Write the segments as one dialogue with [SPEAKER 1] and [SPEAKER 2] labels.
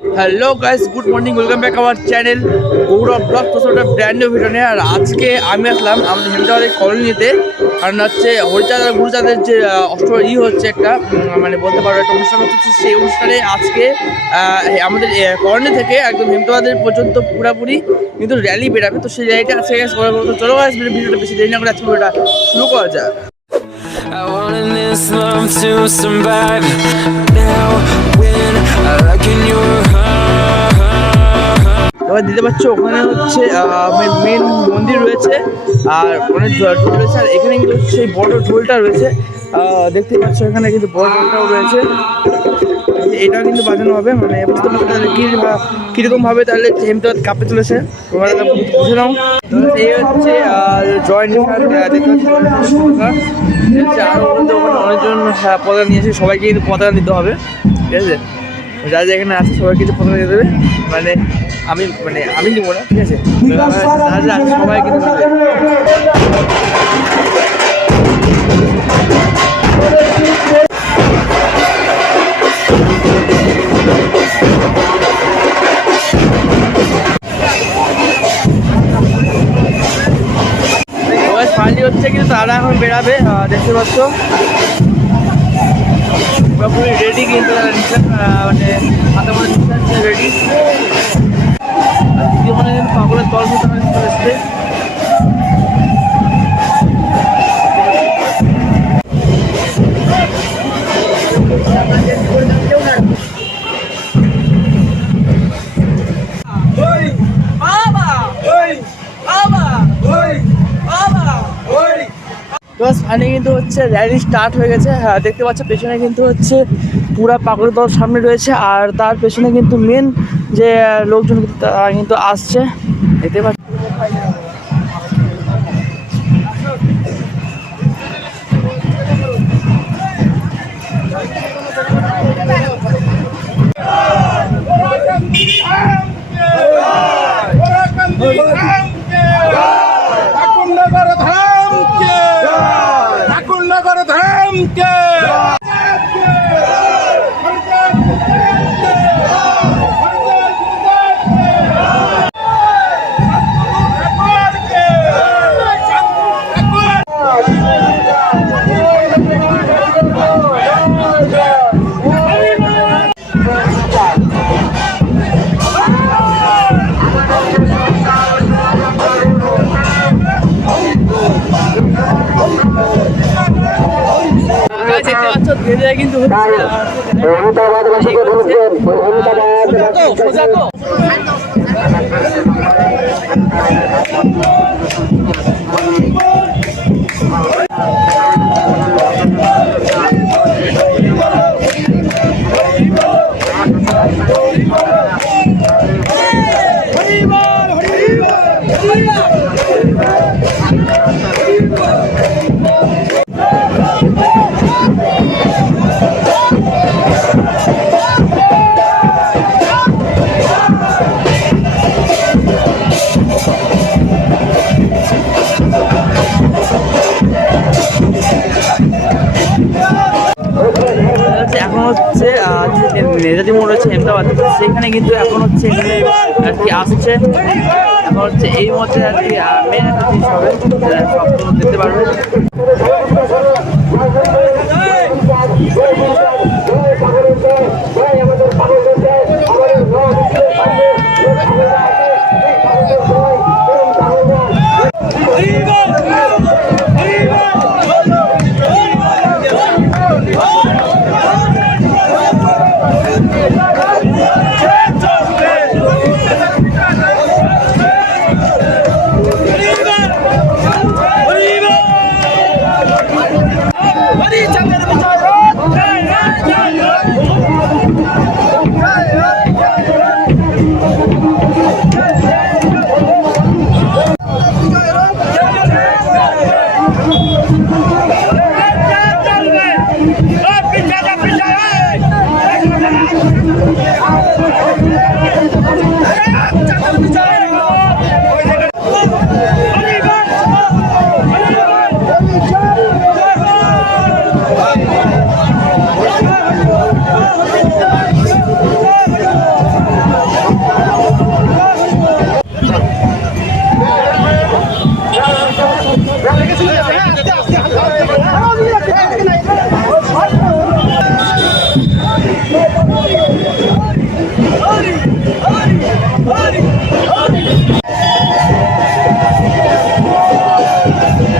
[SPEAKER 1] Hello guys good morning welcome back our channel Gaurav blog তো ওটা brand new video নিয়ে। আর আজকে আমি আসলাম আমাদের হেমদাবাদের কলোনিতে কারণ হচ্ছে হরিচাঁদ আর গুরুচাঁদের যে অষ্ট ই হচ্ছে একটা মানে বলতে পারো একটা অনুষ্ঠান হচ্ছে। সেই অনুষ্ঠানে আজকে আমাদের কলোনি থেকে একদম হেমদাবাদের পর্যন্ত পুরাপুরি কিন্তু র্যালি বেরাবে। তো সেই র্যালিটা আজকে চলো গাইস ভিডিওটা বেশি দেরি না করে আজকে ভিডিওটা শুরু করা.
[SPEAKER 2] Now,
[SPEAKER 1] দিতে পারছ ওখানে হচ্ছে মেন মন্দির রয়েছে আর অনেক ঢোল রয়েছে আর এখানে কিন্তু সেই বড় ঢোলটা রয়েছে। দেখতে পাচ্ছ এখানে কিন্তু বড় ঢোলটাও রয়েছে। এটাও কিন্তু বাজানো হবে মানে বুঝতে পারছ তাহলে কি ভা- কীরকম ভাবে তাহলে হেমতাবাদ কাপে চলেছে তোমরা বুঝে নাও। এই হচ্ছে জয়েন্ট ওখানে অনেকজন হ্যাঁ, পতাকা নিয়েছে সবাইকে কিন্তু পতাকা নিতে হবে। ঠিক আছে? যা যা এখানে আছে সবাই কিছু পতাকা দিয়ে দেবে মানে আমি মানে আমি নিবো না ঠিক আছে? আছে সবাই কিন্তু হচ্ছে কিন্তু তারা এখন বেরাবে দেখতে পাচ্ছ। পুরোপুরি রেডি কিন্তু তারা মানে হাতে মনে রেডি আর দ্বিতীয় মনে কিন্তু পাগলের দল মতো মানে চলে এসছে বাস ফাইনালি কিন্তু হচ্ছে র্যালি স্টার্ট হয়ে গেছে। হ্যাঁ দেখতে পাচ্ছ পেছনে কিন্তু হচ্ছে পুরা পাগলের দল সামনে রয়েছে আর তার পেছনে কিন্তু মেন যে লোকজন কিন্তু আসছে। দেখতে পাচ্ছ কিন্তু হচ্ছে হচ্ছে নেতাজি মোড় হচ্ছে হেমদাবাদ সেখানে কিন্তু এখন হচ্ছে এখানে আর কি আসছে। এখন হচ্ছে এই মধ্যে আর কি মেন একটা জিনিস হবে সব দেখতে পারবে।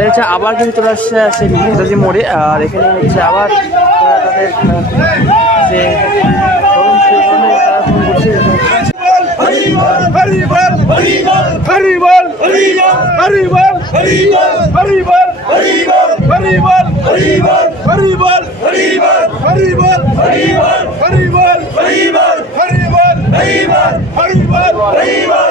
[SPEAKER 1] আর হচ্ছে আবার কিন্তু চলে আসছে সেই নেতাজি মোড়ে আর এখানে হচ্ছে আবার তাদের যে
[SPEAKER 3] হরিবল হরিবল হরিবল হরিবল হরিবল হরিবল হরিবল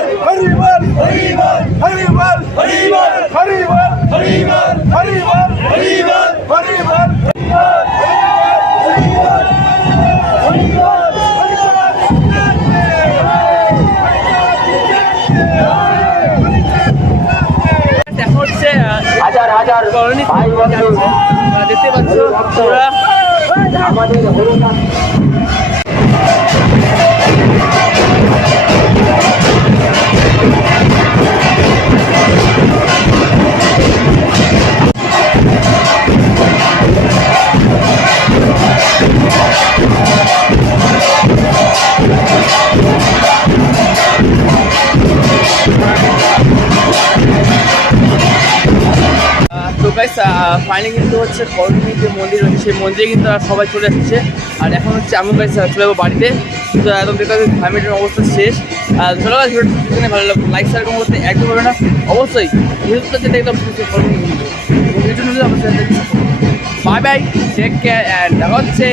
[SPEAKER 1] হাজার হাজার ভাই বন্ধু দেখতে পাচ্ছ তোমরা আমাদের হরিণা Thank you. ফাইনালি কিন্তু হচ্ছে কলোনি যে মন্দির রয়েছে সেই মন্দিরে কিন্তু আর সবাই চলে এসেছে। আর এখন হচ্ছে আমি চলে যাব বাড়িতে। তো একদম দেখতে ফ্যামিলির অবস্থা শেষ। আর গাছ ভিডিওটা ভালো লাগবে লাইক শেয়ার করতে একদম হবে না। অবশ্যই ভিডিওটা যেটা একদম bye bye take care and দেখা হচ্ছে